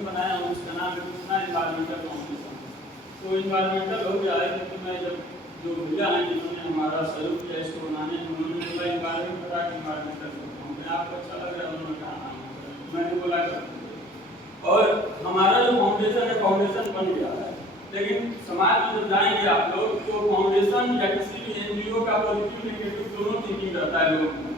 Foundation बनाया हूँ, उसका नाम है कृष्णा एनवायरमेंटल फाउंडेशन। तो एनवायरमेंटल हो गया है क्योंकि मैं जब जो भैया हैं जिन्होंने हमारा सहयोग किया इसको बनाने में, उन्होंने बोला एनवायरमेंट बता के एनवायरमेंटल करता हूँ, मैं आपको अच्छा लग रहा है, उन्होंने कहा नाम, मैंने बोला कर। और हमारा जो फाउंडेशन है फाउंडेशन बन गया है, लेकिन समाज में जब जाएंगे आप लोग तो फाउंडेशन या किसी भी एनजीओ का पॉजिटिव नेगेटिव दोनों थिंकिंग रहता है लोगों में।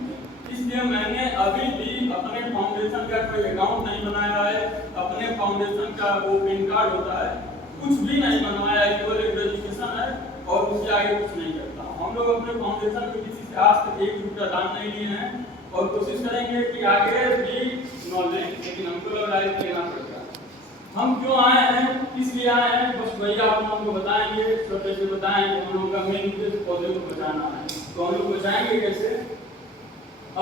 इसलिए मैंने अभी भी अपने फाउंडेशन का कोई अकाउंट नहीं बनाया है, अपने फाउंडेशन का वो पैन कार्ड होता है कुछ भी नहीं बनवाया है, केवल एक रजिस्ट्रेशन है और उसके आगे कुछ नहीं करता। हम लोग अपने फाउंडेशन को किसी से आज तक ₹1 दान नहीं लिए हैं और कोशिश करेंगे कि आगे भी न लें, लेकिन हमको लग रहा है कि लेना पड़ेगा। हम क्यों आए हैं, किस लिए आए हैं, बस भैया आप लोगों को बताएंगे, छोटे से बताएंगे। हम लोगों का मेन उद्देश्य पौधे को बचाना है। तो हम लोग बचाएंगे कैसे?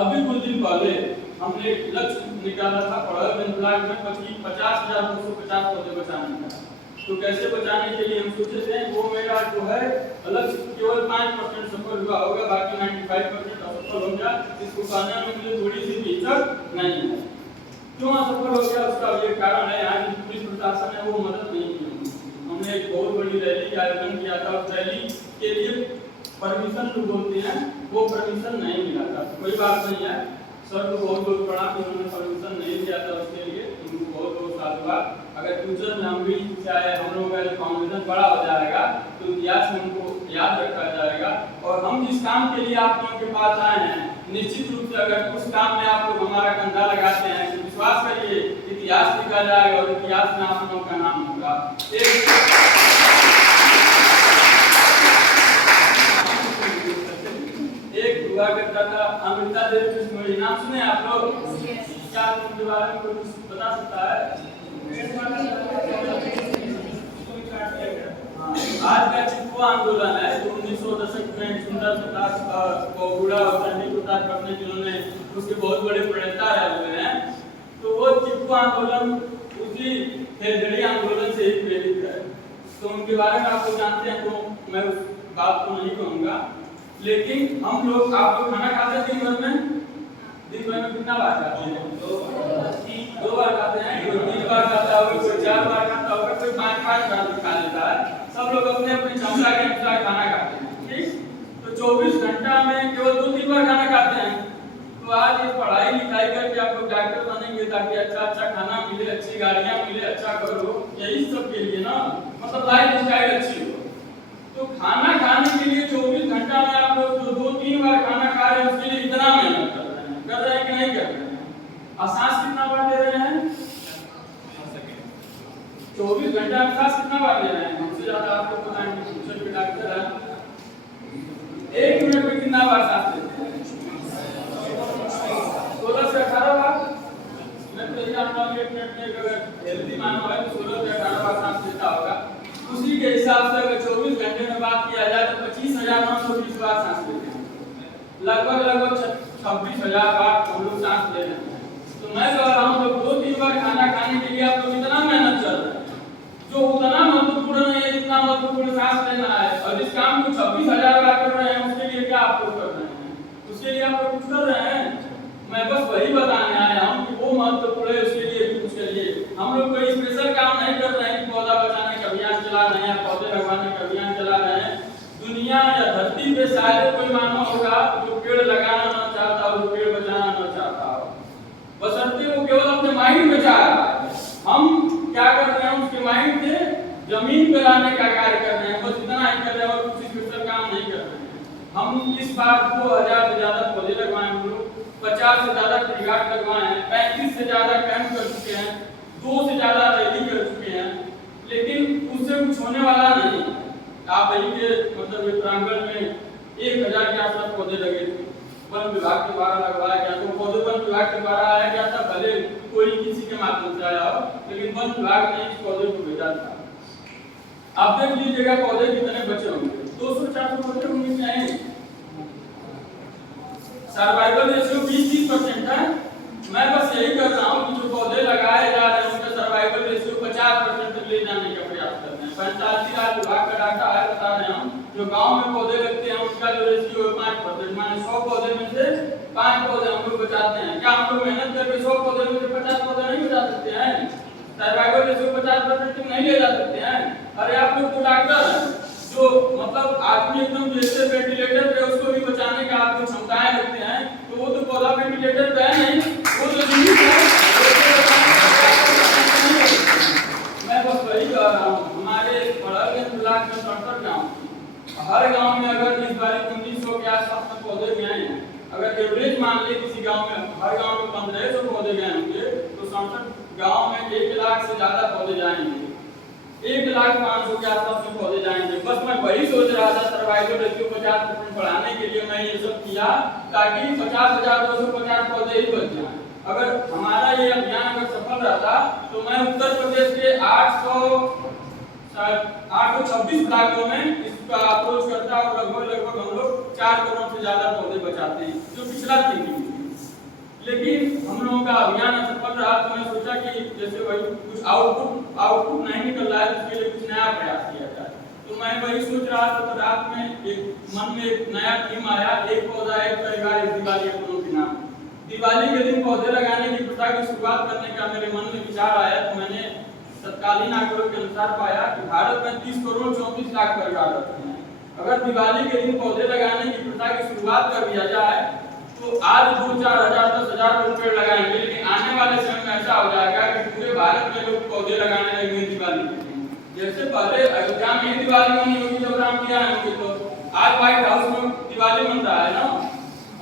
अभी कुछ दिन पहले हमने एक लक्ष्य निकाला था पढ़ल ब्लॉक में 50,250 पौधे बचाने का। तो कैसे बचाने के लिए हम सोचे थे, वो मेरा जो है लक्ष्य केवल 5% सफल हुआ होगा, बाकी 95% असफल हो गया। इसको पाने में मुझे थोड़ी सी भी हिचक नहीं है। क्यों असफल हो गया उसका ये कारण है, यहाँ की पुलिस प्रशासन है वो मदद नहीं की। हमने एक बहुत बड़ी रैली का आयोजन किया था, उस रैली के लिए परमिशन जो बोलते हैं वो परमिशन नहीं मिला था। कोई बात नहीं है, सर को बहुत बहुत पढ़ा कि उन्होंने परमिशन नहीं दिया था, उसके लिए उनको बहुत बहुत साधुवाद। अगर फ्यूचर में हम भी चाहे हम लोगों का फाउंडेशन बड़ा हो जाएगा तो इतिहास में उनको याद रखा जाएगा। और हम जिस काम के लिए आप लोगों के पास आए हैं, निश्चित रूप से अगर उस काम में आप लोग हमारा कंधा लगाते हैं तो विश्वास करिए इतिहास लिखा जाएगा और इतिहास में आप लोगों का नाम होगा। एक हुआ करता था अमृता देवी कृष्ण, नाम सुने आप लोग? क्या उनके बारे में कुछ बता सकता है? आज का चिपको आंदोलन है जो 1900 दशक में सुंदर प्रकाश को बूढ़ा और चंडी प्रकाश पटने जिन्होंने उसके बहुत बड़े प्रणेता रहे हुए हैं। तो वो चिपको आंदोलन उसी हेलगड़ी आंदोलन से ही प्रेरित है। तो उनके बारे में आप लोग जानते हैं तो मैं उस बात को नहीं कहूँगा। लेकिन हम लोग आप लोग खाना खाते हैं दिन भर में कितना बार खाते हैं? 2 बार खाते हैं, कोई 3 बार खाता होगा, कोई 4 बार खाता होगा, कोई 5 बार खा लेता है। सब लोग अपने अपने क्षमता के अनुसार खाना खाते हैं, ठीक? तो 24 घंटा में केवल 2-3 बार खाना खाते हैं। तो आज ये पढ़ाई लिखाई करके आप लोग डॉक्टर बनेंगे ताकि अच्छा खाना मिले, अच्छी गाड़ियाँ मिले, अच्छा करो, यही सब के लिए ना, मतलब लाइफ स्टाइल अच्छी हो। तो खाना खाने के लिए 24 घंटा में आप लोग जो 2-3 बार खाना खा रहे हैं उसके लिए इतना मेहनत कर रहे हैं कि नहीं कर रहे हैं? और सांस कितना बार ले रहे हैं? 24 घंटा में सांस कितना बार ले रहे हैं? हमसे ज्यादा आपको पता है, फ्यूचर के डॉक्टर है। 1 मिनट में कितना बार सांस लेते हैं? 16 से 18 बार। मैं तो ये जानता हूँ 1 मिनट में अगर हेल्दी मानव है तो 16 से 18 बार सांस लेता होगा। उसी के हिसाब से अगर 24 घंटे में बात किया जाए तो 25,920 बार सांस लेते हैं। लगभग 26,000 बार हम लोग सांस ले रहे हैं। तो मैं कह रहा हूँ जब 2-3 बार खाना खाने के लिए आप लोग इतना मेहनत कर रहे हैं, जो उतना महत्वपूर्ण नहीं है जितना महत्वपूर्ण सांस लेना है, और जिस काम को 26,000 बार कर रहे हैं उसके लिए क्या आप लोग कर रहे हैं? उसके लिए आप लोग कुछ कर रहे हैं? मैं बस वही बताने आया हूँ कि वो महत्वपूर्ण है, उसके लिए कुछ करिए। हम लोग कोई स्पेशल काम नहीं कर रहे हैं कि पौधा बचाने का अभियान चला रहे हैं, पौधे लगवाने का अभियान चला रहे हैं। दुनिया या धरती पे शायद कोई मानव होगा जो पेड़ लगाना ना चाहता हो, पेड़ बचाना ना चाहता हो, बशर्ते वो केवल अपने माइंड में चाह रहा है। हम क्या कर रहे हैं, उसके माइंड से जमीन पे लाने का कार्य कर रहे हैं, बस इतना ही कर रहे हैं और कुछ स्पेशल काम नहीं कर रहे हैं। हम इस बार 2000 से ज्यादा पौधे लगवाए हम लोग, 50 से ज्यादा ट्री गार्ड लगवाए हैं, 35 से ज्यादा कैंप कर चुके हैं, 2 से ज्यादा रैली कर चुके हैं, लेकिन उससे कुछ होने वाला नहीं। आप वही के मतलब ये प्रांगण में 1000 के आसपास पौधे लगे थे, वन विभाग के द्वारा लगवाया गया। तो पौधे वन विभाग के द्वारा आया गया था, भले कोई किसी के माध्यम से आया हो, लेकिन वन विभाग ने इस पौधे को भेजा था। आप देख लीजिएगा पौधे कितने बचे होंगे, 200-400 पौधे होंगे चाहिए। सर्वाइवल रेशियो 20-30% है। मैं बस यही कर रहा हूँ कि जो पौधे लगाए जा रहे हैं उनका सर्वाइवल रेशियो 50% तक ले जाने का प्रयास कर रहे हैं। पंचायती राज विभाग का डाटा है, बता रहे हैं जो गांव में पौधे लगते हैं उसका जो रेशियो है 5%, माने 100 पौधे में से 5 पौधे हम लोग बचाते हैं। क्या हम लोग मेहनत करके 100 पौधे में से 50 पौधे नहीं बचा सकते हैं? सर्वाइवल रेशियो 50% तक नहीं ले जा सकते हैं। अरे आप लोग तो डॉक्टर हैं, जो मतलब आदमी एकदम जैसे वेंटिलेटर पे उसको भी बचाने का आप क्षमताएं रखते हैं, तो वो तो पौधा वेंटिलेटर पे है नहीं, वो तो जीवित है। मैं बस वही कह रहा हूँ, हमारे बड़ागंज ब्लॉक में 67 गाँव, हर गांव में अगर इस बार 1900 के आसपास में पौधे गए हैं, अगर एवरेज मान ले किसी गांव में हर गांव में 1500 पौधे गए होंगे, तो 67 गांव में 1 लाख से ज्यादा पौधे जाएंगे, 1,05,000 के आसपास में पौधे जाएंगे। बस मैं वही सोच रहा था, सर्वाइवल रेशियो 50% बढ़ाने के लिए मैं ये सब किया, ताकि 50,250 पौधे ही बच जाएं। अगर हमारा ये अभियान अगर सफल रहता, तो मैं उत्तर प्रदेश के 826 ब्लॉकों में इसका अप्रोच करता और लगभग हम लोग 4 करोड़ से ज्यादा पौधे बचाते हैं, जो पिछला थिंकिंग थी। लेकिन हम लोगों का अभियान असफल रहा, तो मैं सोचा कि जैसे वही कुछ आउटपुट नहीं निकल रहा है, उसके लिए कुछ नया प्रयास किया जाए। तो मैं वही सोच रहा था, तो रात में एक मन में एक नया थीम आया, एक पौधा एक परिवार एक दिवाली अपनों के नाम। दिवाली के दिन पौधे लगाने की प्रथा की शुरुआत करने का मेरे मन में विचार आया, तो मैंने तत्कालीन आंकड़ों के अनुसार पाया कि भारत में 30 करोड़ 34 लाख परिवार रहते हैं। अगर दिवाली के दिन पौधे लगाने की प्रथा की शुरुआत कर दिया जाए, तो आज 2-4 हजार 10,000 लोग पेड़ लगाएंगे, लेकिन आने वाले समय में ऐसा हो जाएगा कि पूरे भारत में लोग पौधे लगाने लगेंगे दिवाली के दिन। जैसे पहले अयोध्या में ही दिवाली मनी होगी जब राम जी आए होंगे, तो आज व्हाइट हाउस में दिवाली मन रहा है ना,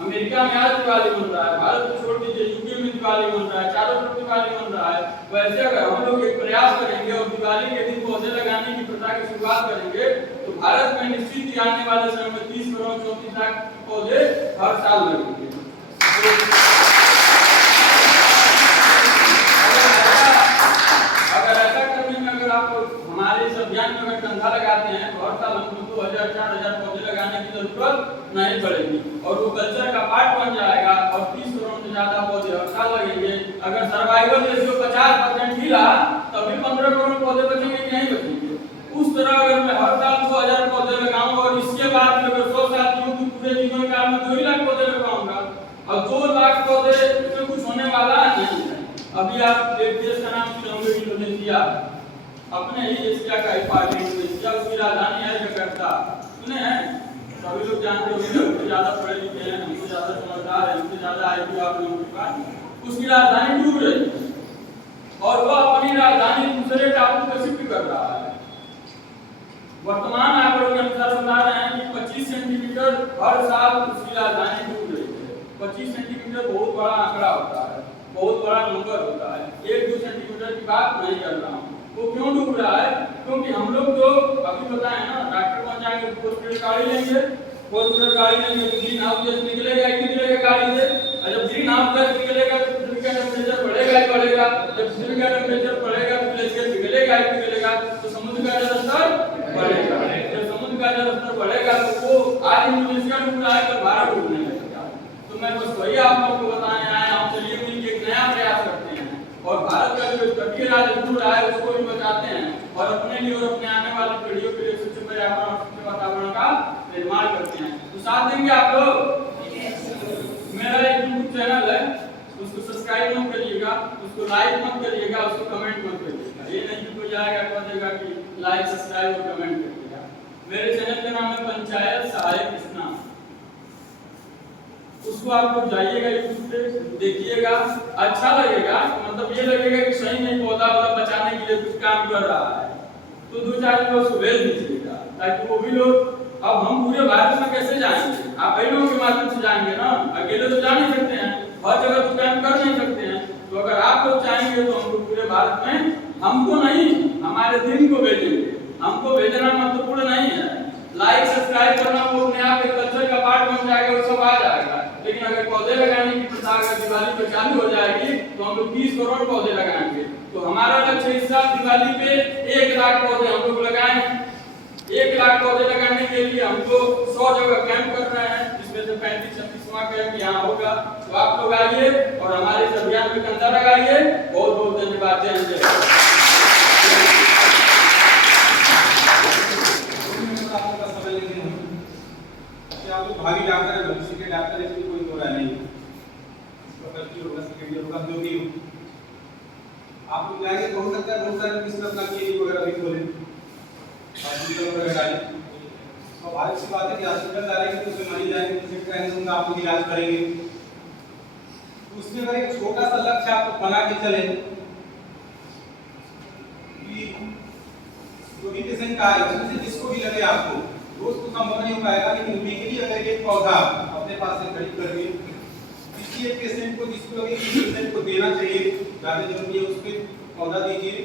अमेरिका में आज दिवाली मन रहा है, भारत को छोड़ दीजिए यूके में दिवाली मन रहा है, चारों तरफ दिवाली मन रहा है। वैसे अगर हम लोग एक प्रयास करेंगे और दिवाली के दिन पौधे लगाने की प्रथा की शुरुआत करेंगे, तो भारत में निश्चित ही आने वाले समय में 30 करोड़ 34 लाख पौधे हर साल लगेंगे। अगर ऐसा करने में अगर आप हमारे इस अभियान में अगर कंधा लगाते हैं, तो हर साल हमको 2,000-4,000 पौधे लगाने की जरूरत नहीं पड़ेगी, और वो कल्चर का पार्ट बन जाएगा, और 30 करोड़ से ज्यादा पौधे हर साल लगेंगे। अगर सर्वाइवल रेशियो 50% ही रहा, तभी 15 करोड़ पौधे बचेंगे कि नहीं बचेंगे। उस तरह अगर मैं हर साल 2,000 पौधे लगाऊंगा, और इसके बाद अगर 100 साल की पूरे जीवन काल में 2 लाख पौधे लगाऊंगा, और 2 लाख पौधे में कुछ होने वाला नहीं है। अभी आप एक देश का नाम सुनेंगे, इंडोनेशिया, अपने ही एशिया का एक पार्ट इंडोनेशिया, उसकी राजधानी है जकार्ता। सुने हैं? सभी लोग जानते होंगे, हमसे ज्यादा पढ़े लिखे हैं, हमसे ज्यादा समझदार हैं, हमसे ज्यादा आईक्यू आप लोगों के पास। उसकी राजधानी डूब रही है, और वह अपनी राजधानी दूसरे टापू पर शिफ्ट कर रहा है। वर्तमान आंकड़ों के अनुसार बता रहे हैं कि 25 सेंटीमीटर हर साल उसकी राजधानी डूब रही है। 25 सेंटीमीटर बहुत बड़ा आंकड़ा होता है, बहुत बड़ा नंबर होता है। 1-2 सेंटीमीटर की बात नहीं कर रहा हूँ। वो क्यों डूब रहा है? क्योंकि हम लोग तो अभी बताए ना, डॉक्टर बन जाएंगे, 4 व्हीलर गाड़ी लेंगे, 4 व्हीलर गाड़ी लेंगे तो ग्रीन हाउस गैस निकलेगा ही निकलेगा गाड़ी से, और जब ग्रीन हाउस गैस निकलेगा तो पृथ्वी का टेम्परेचर बढ़ेगा ही बढ़ेगा। जब पृथ्वी का टेम्परेचर बढ़ेगा तो ग्लेशियर पिघलेगा ही पिघलेगा, तो समुद्र का जलस्तर बढ़ेगा। जब समुद्र का जलस्तर बढ़ेगा तो वो आज इंडोनेशिया डूब रहा है, तो भारत डूबने लगेगा। तो मैं बस वही आप लोगों को बताने आया हूँ। चलिए मिलकर एक नया प्रयास करते हैं, और भारत का जो तटीय राज्य डूब रहा है उसको भी बचाते हैं, और अपने लिए और अपने आने वाली पीढ़ियों के लिए स्वच्छ पर्यावरण और स्वच्छ वातावरण का निर्माण करते हैं। तो साथ देंगे आप लोग? मेरा एक यूट्यूब चैनल है, उसको सब्सक्राइब मत करिएगा, उसको लाइक मत करिएगा, उसको कमेंट मत करिएगा। ये नहीं कि कोई आएगा कह देगा कि लाइक सब्सक्राइब और कमेंट करिएगा। मेरे चैनल का नाम है पंचायत सहायक कृष्णा। उसको आप लोग जाइएगा, यूट्यूब पे देखिएगा, अच्छा लगेगा, मतलब ये लगेगा कि सही में पौधा बचाने के लिए कुछ काम कर रहा है, तो 2-4 लोग को भेज दीजिएगा, ताकि वो भी लोग। अब हम पूरे भारत में कैसे जाएंगे? आप कई लोगों के माध्यम से जाएंगे ना, अकेले तो जा नहीं सकते हैं, हर जगह तो काम कर नहीं सकते हैं। तो अगर आप लोग चाहेंगे तो हम लोग पूरे भारत में, हमको नहीं हमारे टीम को भेजेंगे। हमको भेजना महत्वपूर्ण नहीं है, लाइक सब्सक्राइब करना वो अपने आप एक कल्चर का पार्ट बन जाएगा, वो सब आ जाएगा। लेकिन अगर पौधे लगाने की प्रथा अगर दिवाली पर चालू हो जाएगी, तो हम लोग 30 करोड़ पौधे लगाएंगे। तो हमारा लक्ष्य इस साल दिवाली पे 1 लाख पौधे हम लोग लगाएं। 1 लाख पौधे लगाने के लिए हमको 100 जगह कैंप कर रहे हैं, जिसमें से 35-36वां कैंप यहाँ होगा। तो आप लोग आइए और हमारे इस अभियान में कंधा लगाइए। बहुत बहुत धन्यवाद। जय हिंद। आप लोग भावी डॉक्टर है, भविष्य के डॉक्टर, इसमें कोई दो राय नहीं है। होगा, जो भी हो, आप लोग जाएंगे करेंगे तो हो सकता है बहुत सारे किसी अपना क्लिनिक वगैरह भी खोले, हॉस्पिटल वगैरह डालें। तो भारी सी बात है कि हॉस्पिटल डालेंगे तो उसमें मरीज आएंगे तो ट्रेनिंग में आपको इलाज करेंगे। तो उसमें अगर एक छोटा सा लक्ष्य आप बना के चले कि जो भी पेशेंट का है उसमें से जिसको भी लगे आपको रोज तो संभव नहीं हो पाएगा, लेकिन वीकली अगर एक पौधा अपने पास से खरीद करके किसी एक पेशेंट को जिसको लगे कि पेशेंट को देना चाहिए, ज़्यादा जरूरी है उस पर पौधा दीजिए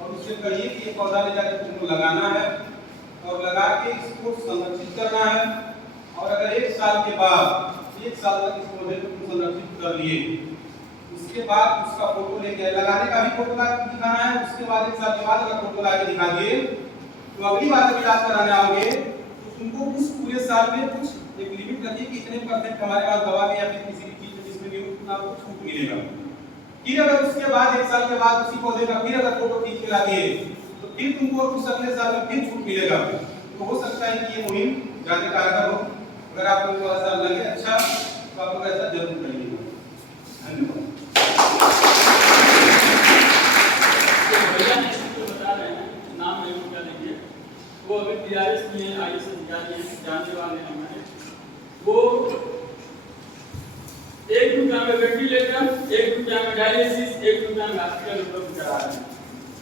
और उससे कहिए कि ये पौधा ले जाकर तुमको लगाना है और लगा के इसको संरक्षित करना है। और अगर एक साल के बाद 1 साल तक इस पौधे को तुम संरक्षित कर लिए, उसके बाद उसका फोटो लेके लगाने का भी फोटो ला के दिखाना है। उसके बाद 1 साल के बाद अगर फोटो ला के दिखा दिए तो अगली बार जब इलाज कराने आओगे तो तुमको उस पूरे साल में कुछ एक लिमिट रखिए कि इतने % हमारे पास दवा में या फिर किसी भी चीज में जिसमें भी आपको छूट मिलेगा। फिर अगर उसके बाद 1 साल के बाद उसी पौधे का फिर अगर फोटो खींच के ला दिए तो फिर तुमको उस अगले साल में फिर छूट मिलेगा। तो हो सकता है कि ये मुहिम ज्यादा कारगर हो। अगर आप लोगों को ऐसा लगे अच्छा तो आप लोग ऐसा जरूर करिएगा। धन्यवाद। भैया ने जो बता रहे हैं नाम नहीं उनका लीजिए, वो अभी टीआरएस में आईएएस अधिकारी हैं, जानने वाले हैं हमारे। वो 1 रुपया में वेंटिलेटर, 1 रुपया में डायलिसिस, 1 रुपया में हॉस्पिटल उपलब्ध करा रहे हैं।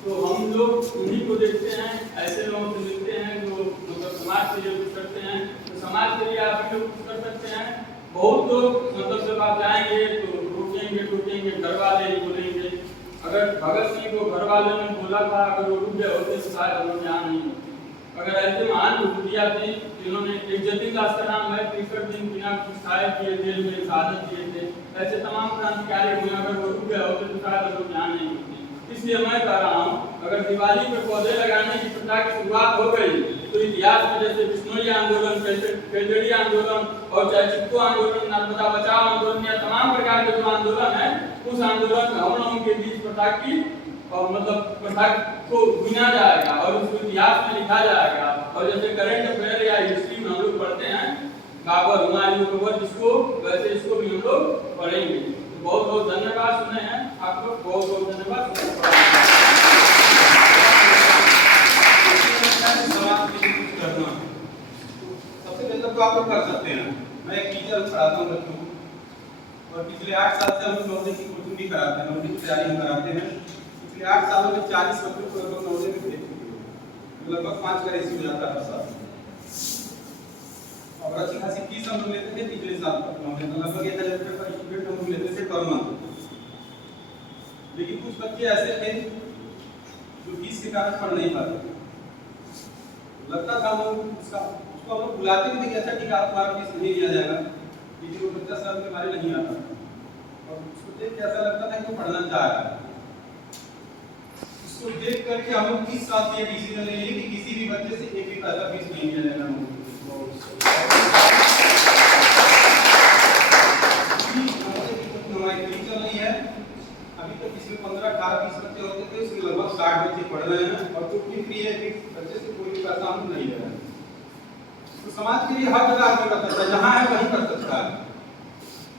तो हम लोग उन्हीं को देखते हैं, ऐसे लोगों से मिलते हैं जो मतलब समाज के लिए कुछ करते हैं। तो समाज के लिए आप भी लोग कुछ कर सकते हैं। बहुत लोग मतलब जब आप जाएंगे तो टूटेंगे, घर वाले ही बोलेंगे। अगर भगत सिंह को घर वालों ने बोला था, अगर वो रुक गए होते तो शायद हम लोग यहाँ नहीं होते। अगर ऐसे महान विभूतियाँ थी जिन्होंने एक जतिन दास का नाम है, 63 दिन बिना कुछ खाए पिए जेल में शहादत दिए थे, ऐसे तमाम क्रांतिकारी हुए। अगर वो रुक गए होते तो शायद हम लोग यहाँ नहीं होते। इसलिए मैं कह रहा हूँ अगर दिवाली पर पौधे लगाने की प्रथा की शुरुआत हो गई तो इतिहास में जैसे बिश्नोई आंदोलन, केजड़ी आंदोलन और चाहे चिपको आंदोलन, नर्मदा बचाओ आंदोलन या तमाम प्रकार के जो आंदोलन है, उस आंदोलन में हम लोगों के बीच प्रथा की और मतलब प्रथा को बुना जाएगा और उसको इतिहास में लिखा जाएगा। और जैसे करंट अफेयर या हिस्ट्री में हम लोग पढ़ते हैं बाबर, हुमायूं, अकबर, जिसको वैसे इसको भी हम लोग पढ़ेंगे। तो बहुत बहुत धन्यवाद सुने हैं आप लोग, बहुत बहुत धन्यवाद। सबसे पहले तो आप लोग कर सकते हैं। मैं एक टीचर पढ़ाता हूँ बच्चों को और पिछले 8 साल से हम लोग नवोदय की कोचिंग भी कराते हैं, नवोदय की तैयारी हम कराते हैं। पिछले 8 सालों में 40 बच्चों को लगभग नवोदय में भेज चुके हैं, लगभग 5 का रेशियो हो जाता है हर साल। और अच्छी खासी फीस हम लोग लेते थे पिछले साल लगभग 1000 रुपये पर स्टूडेंट हम लोग लेते थे पर मंथ। लेकिन कुछ बच्चे ऐसे थे जो फीस के कारण पढ़ नहीं पाते थे। लगता था हम उसको हम लोग बुलाते भी थे कि अच्छा ठीक है तुम्हारा फीस नहीं लिया जाएगा, लेकिन वो बच्चा सर के बारे नहीं आता और उसको देख के ऐसा लगता था कि वो पढ़ना चाह रहा है। उसको देख करके हम लोग 30 साल से ये डिसीजन ले लिए कि किसी भी बच्चे से एक भी पैसा फीस नहीं लिया जाएगा। हमारी फीस चल रही है अभी तक, इसमें 15-18-20 बच्चे होते थे, इसमें लगभग 60 बच्चे पढ़ रहे हैं और टोटली फ्री है कि बच्चे से कोई भी पैसा हम नहीं ले रहे हैं। तो समाज के लिए हर जगह आदमी कर सकता है, जहाँ है वहीं कर सकता है।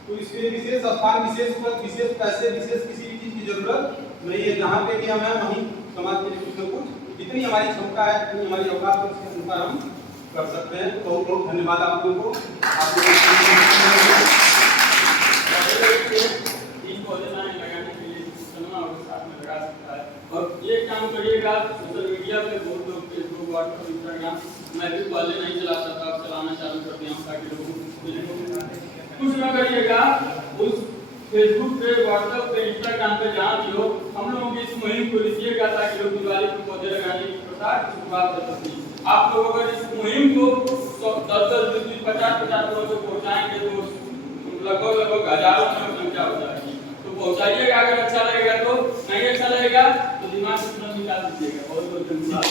तो इसके विशेष स्थान, विशेष पैसे, विशेष किसी भी चीज की जरूरत नहीं है। जहाँ पे भी हम हैं वहीं समाज के लिए कुछ न कुछ जितनी हमारी क्षमता है, जितनी हमारी औकात है उसके अनुसार हम कर सकते हैं। तो बहुत बहुत धन्यवाद आप लोगों को। और ये काम करिएगा सोशल मीडिया पे, बहुत लोग फेसबुक, व्हाट्सएप, इंस्टाग्राम, मैं भी पहले नहीं चलाता था, अब चलाना चालू कर दिया हूँ ताकि लोगों को कुछ ना करिएगा। उस फेसबुक पे, व्हाट्सएप पे, इंस्टाग्राम पे जहाँ भी हो, हम लोगों की इस मुहिम को लिखिएगा ताकि लोग दिवाली पर पौधे लगाने की प्रथा की शुरुआत कर सकें। आप लोग अगर इस मुहिम को 10-10, 20-20, 50-50 लोगों को पहुँचाएंगे तो लगभग हजारों में संख्या हो जाएगी। तो पहुँचाइएगा, अगर अच्छा लगेगा तो, नहीं अच्छा लगेगा तो दिमाग से तुरंत निकाल दीजिएगा। बहुत बहुत धन्यवाद।